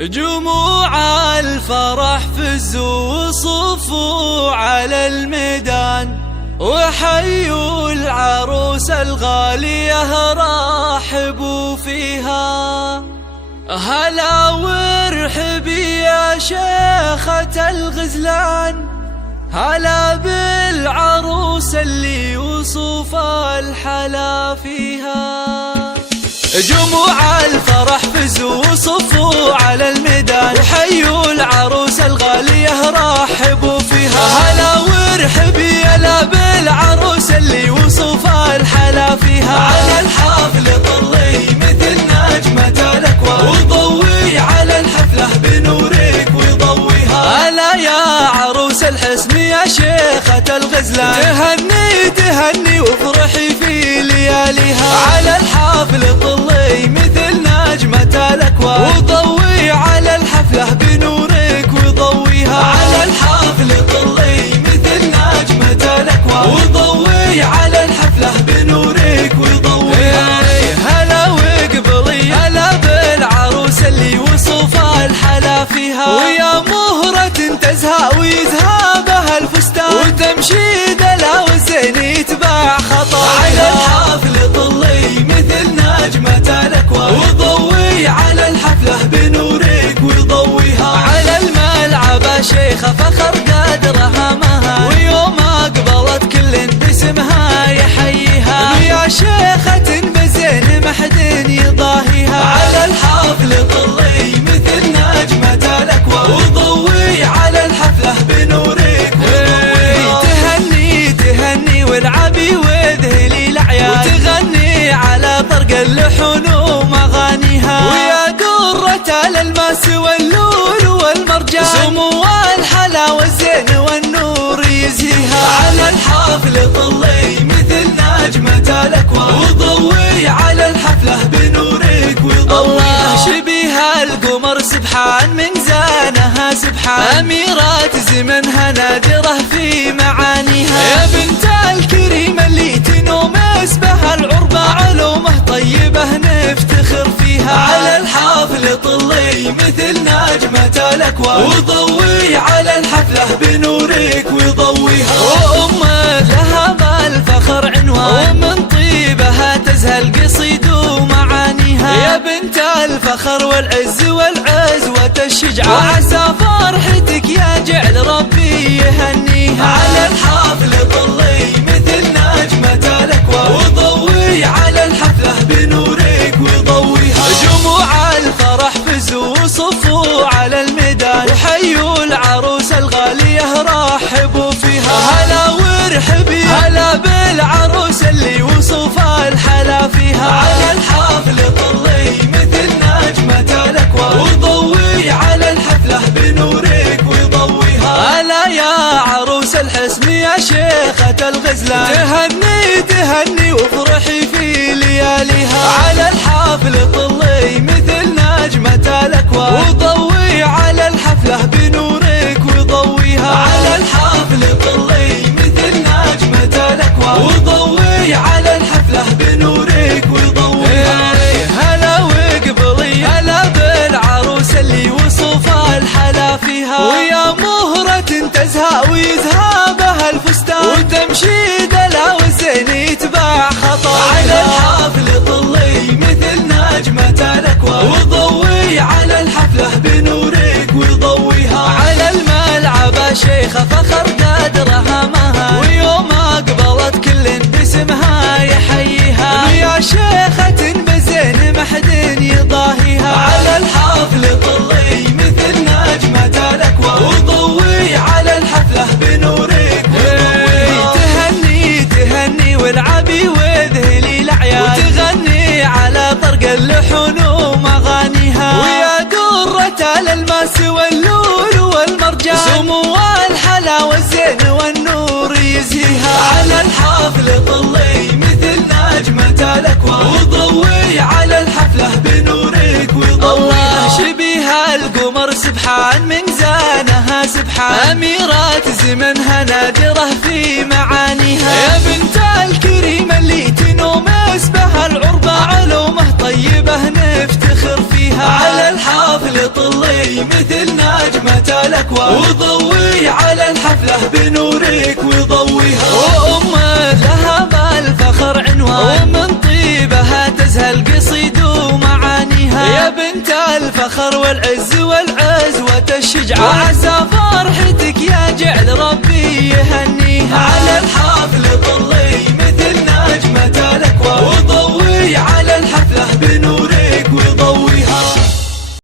جموع الفرح فزوا وصفوا على الميدان، وحيوا العروس الغالية رحبوا فيها. هلا وارحبي يا شيخة الغزلان، هلا بالعروس اللي وصف الحلا فيها. جموع الفرح فزوا وصفوا على الميدان، وحيوا العروس الغالية رحبوا فيها. هلا وارحبي يلا بالعروس اللي وصف الحلا فيها. على الحفل طلي مثل نجمة الأكوان، وضوي على الحفلة بنورك وضويها. هلا يا عروس الحسن يا شيخة الغزلان، تهني تهني وافرحي في لياليها. على الحفل طلي مثل نجمة الأكوان، وضوي على الحفلة بنورك وضويها. على الحفل طلي مثل نجمة الأكوان، وضوي على الحفلة بنورك وضويها. هلا وقبلي هلا بالعروس اللي وصف الحلا فيها. ويا مهرة تزهى ويزهى بها الفستان، وتمشي دلا والزين يتباع خطا. على الحفل طلي مثل نجمة الأكوان، وضوي على الحفلة بنورك وضويها. على الملعب شيخة فخر قدرها مها، ويوم أقبلت كل باسمها يحييها. يا شيخة بزين محد يضاهيها. على الحفل طلي مثل نجمة الأكوان، وضوي على الحفلة بنورك وضويها. تهني تهني والعبي وذهلي الأعياد، وتغني على طرق اللحون ومغانيها. ويا درة الألماس واللول والمرجان، سمو الحلا والزين والنور يزهيها. على الحفل طلي مثل نجمة الأكوان، وضوي على الحفلة بنورك وضويها. شبيها القمر سبحان من زانها سبحان، أميرات زمنها نادرة في معانيها. يا بنت الكريمة اللي تنوم اسبها العربة، علومه طيبة نفتخر فيها. على الحفل طلي مثل نجمة الأكوان، وضوي على الحفلة بنورك وضويها. وأمك لها بالفخر عنوان، ومن طيبها تزهى القصيد ومعانيها. يا بنت الفخر والعز والعزوة الشجعان، وعسى فرحتك يا جعل ربي يهنيها. على الحفل طلي مثل نجمة الأكوان، وضوي على الحفلة بنورك وضويها. جموع الفرح فزوا وصفوا على الميدان، وحيوا العروس الغالية رحبوا فيها. هلا وارحبي هلا بالعروس اللي وصف الحلا فيها. على الحفل طلي مثل نجمة الأكوان، وضوي على الحفلة بنورك وضويها. هلا يا عروس الحسن يا شيخة الغزلان، تهني تهني وافرحي في لياليها. على الحفل طلي مثل نجمة الأكوان، وضوي على الحفلة بنورك وضويها. على الحفل طلي مثل نجمة الأكوان، وضوي على الحفلة بنورك وضويها. هلا وقبلي هلا بالعروس اللي وصف الحلا فيها. ويا مهرة تزهى ويزهى بها الفستان، وتمشي دلا والزين يتباع خطا. على الحفل طلي مثل نجمة الأكوان، وضوي على الحفلة بنورك وضويها. على الملعب شيخة فخر قدرها مها، ويوم أقبلت كل باسمها يحييها. يا شيخة بزين محد يضاهيها. على الحفل طلي مثل نجمة الأكوان، وضوي على الحفلة بنورك وضويها. تهني تهني والعبي وذهلي الأعياد، وتغني على طرق اللحون ومغانيها. ويا درة الألماس واللول والمرجان، سمو الحلا والزين والنور يزهيها. على الحفل طلي مثل نجمة الأكوان، وضوي على الحفلة بنورك وضويها. شبيها القمر سبحان من زانها سبحان، أميرات زمنها نادرة في معانيها. يا بنت الكريمة اللي تنوم حسبها العربة علومه طيبة نفتخر فيها، على الحافل طلي مثل نجمة الأكوان، وضوي على الحفلة بنورك وضويها، وأمه لها بالفخر عنوان، ومن طيبها تزهى القصيد ومعانيها، يا بنت الفخر والعز والعزوة الشجعان، وعسى فرحتك يا جعل ربي يهنيها، على الحافل